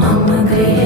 мама греет.